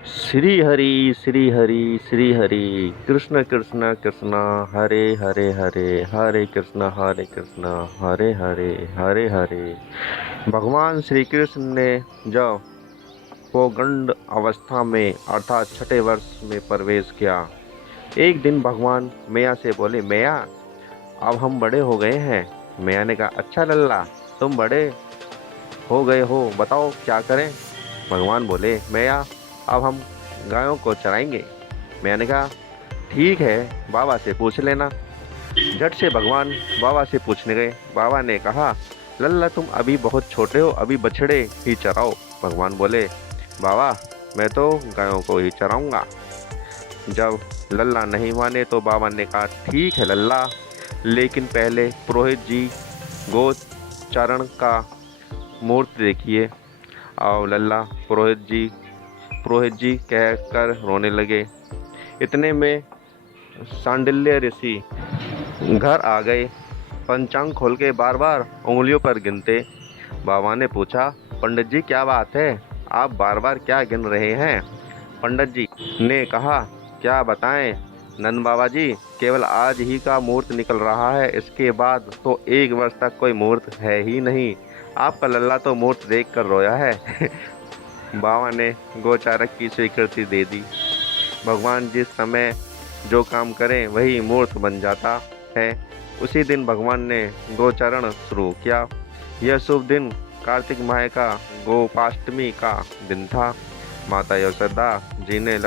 श्री हरि श्री हरि, कृष्ण कृष्ण कृष्ण, हरे हरे हरे, हरे कृष्ण हरे हरे हरे हरे। भगवान श्री कृष्ण ने जब पौगंड अवस्था में अर्थात छठे वर्ष में प्रवेश किया, एक दिन भगवान मैया से बोले, मैया अब हम बड़े हो गए हैं। मैया ने कहा, अच्छा लल्ला, तुम बड़े हो गए हो, बताओ क्या करें। भगवान बोले, मैया अब हम गायों को चराएंगे। मैंने कहा, ठीक है, बाबा से पूछ लेना। झट से भगवान बाबा से पूछने गए। बाबा ने कहा, लल्ला तुम अभी बहुत छोटे हो, अभी बछड़े ही चराओ। भगवान बोले, बाबा मैं तो गायों को ही चराऊंगा। जब लल्ला नहीं माने तो बाबा ने कहा, ठीक है लल्ला, लेकिन पहले पुरोहित जी गोचारण का मुहूर्त देखिए। आओ लल्ला पुरोहित जी कहकर रोने लगे। इतने में सांडिल्य ऋषि घर आ गए। पंचांग खोल के बार बार उंगलियों पर गिनते। बाबा ने पूछा, पंडित जी क्या बात है, आप बार बार क्या गिन रहे हैं। पंडित जी ने कहा, क्या बताएं नंद बाबा जी, केवल आज ही का मुहूर्त निकल रहा है, इसके बाद तो एक वर्ष तक कोई मुहूर्त है ही नहीं। आपका लल्ला तो मुहूर्त देख कर रोया है। बाबा ने गोचारक की स्वीकृति दे दी। भगवान जिस समय जो काम करें वही मूर्त बन जाता है। उसी दिन भगवान ने गोचरण शुरू किया। यह शुभ दिन कार्तिक माह का गोपाष्टमी का दिन था। माता यशोदा जी ने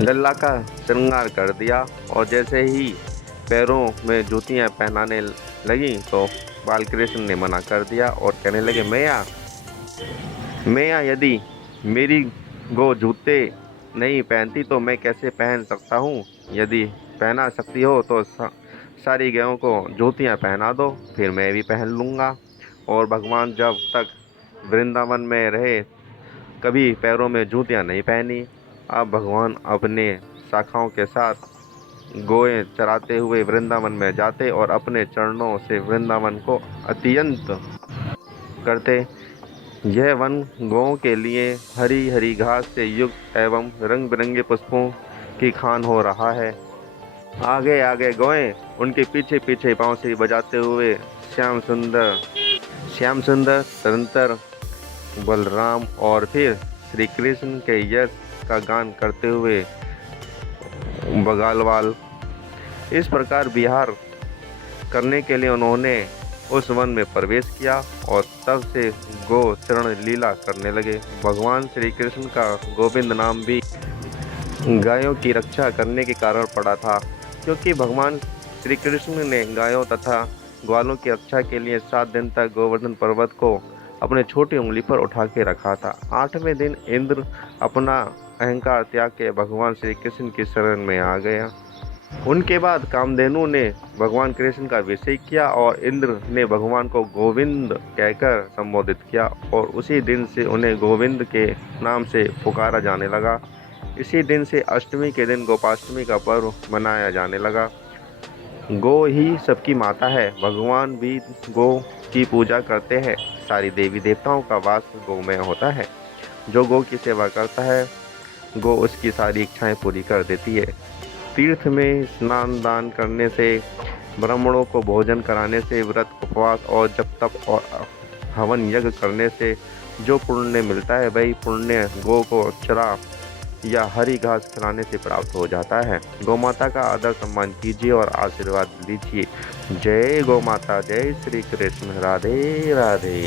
लल्ला का श्रृंगार कर दिया और जैसे ही पैरों में जूतियां पहनाने लगी तो बालकृष्ण ने मना कर दिया और कहने लगे, मैया यदि मेरी गो जूते नहीं पहनती तो मैं कैसे पहन सकता हूँ। यदि पहना सकती हो तो सारी गायों को जूतियाँ पहना दो, फिर मैं भी पहन लूँगा। और भगवान जब तक वृंदावन में रहे कभी पैरों में जूतियाँ नहीं पहनी। अब भगवान अपने शाखाओं के साथ गोएं चराते हुए वृंदावन में जाते और अपने चरणों से वृंदावन को अत्यंत करते। यह वन गौओं के लिए हरी हरी घास से युक्त एवं रंग बिरंगे पुष्पों की खान हो रहा है। आगे आगे गौएं, उनके पीछे पीछे बांसुरी बजाते हुए श्याम सुंदर तदंतर बलराम और फिर श्री कृष्ण के यश का गान करते हुए बगालवाल। इस प्रकार विहार करने के लिए उन्होंने उस वन में प्रवेश किया और तब से गो चरण लीला करने लगे। भगवान श्री कृष्ण का गोविंद नाम भी गायों की रक्षा करने के कारण पड़ा था, क्योंकि भगवान श्री कृष्ण ने गायों तथा ग्वालों की रक्षा के लिए 7 दिन तक गोवर्धन पर्वत को अपने छोटी उंगली पर उठा के रखा था। 8वें दिन इंद्र अपना अहंकार त्याग के भगवान श्री कृष्ण की शरण में आ गया। उनके बाद कामधेनु ने भगवान कृष्ण का अभिषेक किया और इंद्र ने भगवान को गोविंद कहकर संबोधित किया और उसी दिन से उन्हें गोविंद के नाम से पुकारा जाने लगा। इसी दिन से अष्टमी के दिन गोपाष्टमी का पर्व मनाया जाने लगा। गो ही सबकी माता है। भगवान भी गो की पूजा करते हैं। सारी देवी देवताओं का वास गो में होता है। जो गो की सेवा करता है, गो उसकी सारी इच्छाएं पूरी कर देती है। तीर्थ में स्नान दान करने से, ब्राह्मणों को भोजन कराने से, व्रत उपवास और जप तप और हवन यज्ञ करने से जो पुण्य मिलता है वही पुण्य गो को चरा या हरी घास खिलाने से प्राप्त हो जाता है। गौ माता का आदर सम्मान कीजिए और आशीर्वाद लीजिए। जय गौ माता, जय श्री कृष्ण, राधे राधे।